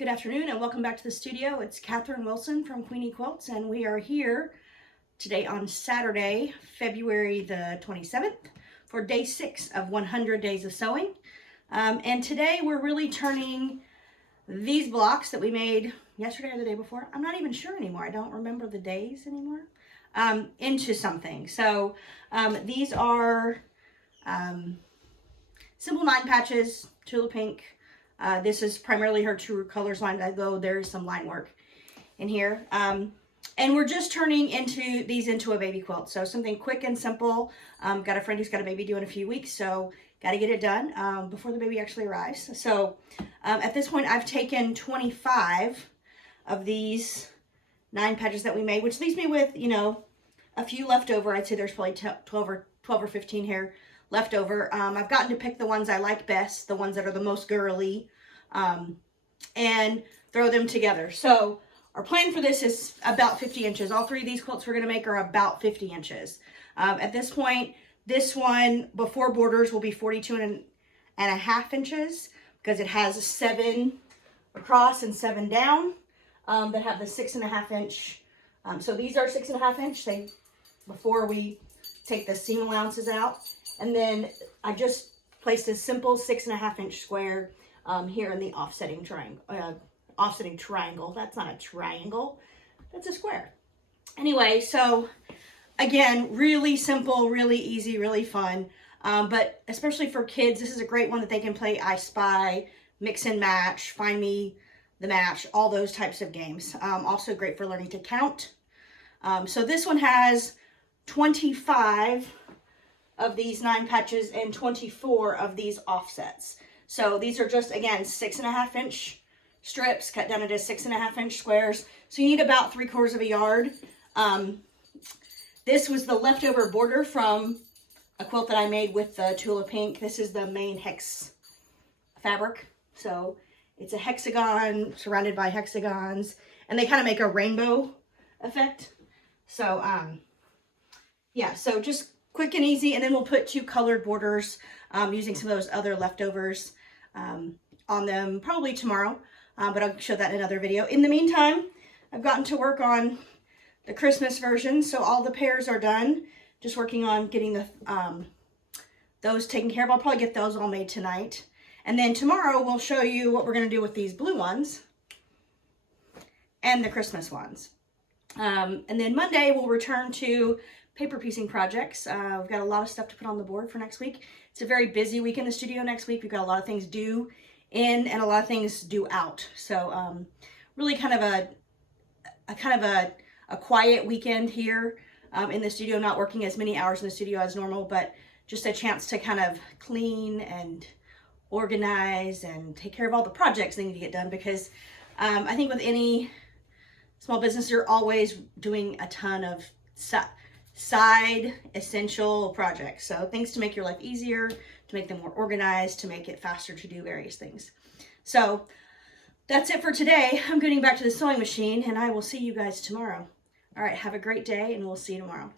Good afternoon and welcome back to the studio. It's Catherine Wilson from Queenie Quilts, and we are here today on Saturday, February the 27th for day 6 of 100 Days of Sewing. And today we're really turning these blocks that we made yesterday or the day before, I'm not even sure anymore, I don't remember the days anymore, into something. So these are simple 9 patches, Tula Pink. This is primarily her True Colors line, although there's some line work in here. And we're just turning these into a baby quilt. So something quick and simple. Got a friend who's got a baby due in a few weeks, so got to get it done before the baby actually arrives. So at this point, I've taken 25 of these 9 patches that we made, which leaves me with, you know, a few left over. I'd say there's probably 12 or 15 here left over. I've gotten to pick the ones I like best, the ones that are the most girly, and throw them together. So our plan for this is about 50 inches. All 3 of these quilts we're going to make are about 50 inches. At this point, this one before borders will be 42.5 inches because it has 7 across and 7 down that have the 6.5 inch. So these are 6.5 inch. Before we take the seam allowances out. And then I just placed a simple 6.5 inch square here in the offsetting triangle. That's not a triangle, that's a square. Anyway, so again, really simple, really easy, really fun. But especially for kids, this is a great one that they can play I Spy, mix and match, find me the match, all those types of games. Also great for learning to count. So this one has 25 of these 9 patches and 24 of these offsets. So these are just, again, 6.5 inch strips cut down into 6.5 inch squares. So you need about 3/4 of a yard. This was the leftover border from a quilt that I made with the Tula Pink. This is the main hex fabric. So it's a hexagon surrounded by hexagons, and they kind of make a rainbow effect. So yeah, so just quick and easy. And then we'll put 2 colored borders using some of those other leftovers on them probably tomorrow, but I'll show that in another video. In the meantime, I've gotten to work on the Christmas version, so all the pairs are done. Just working on getting the those taken care of. I'll probably get those all made tonight. And then tomorrow we'll show you what we're going to do with these blue ones and the Christmas ones. And then Monday we'll return to paper piecing projects. We've got a lot of stuff to put on the board for next week. It's a very busy week in the studio next week. We've got a lot of things due in and a lot of things due out. So really kind of a quiet weekend here in the studio, not working as many hours in the studio as normal, but just a chance to kind of clean and organize and take care of all the projects that need to get done, because I think with any small business, you're always doing a ton of side essential projects. So things to make your life easier, to make them more organized, to make it faster to do various things. So that's it for today. I'm getting back to the sewing machine, and I will see you guys tomorrow. All right, have a great day, and we'll see you tomorrow.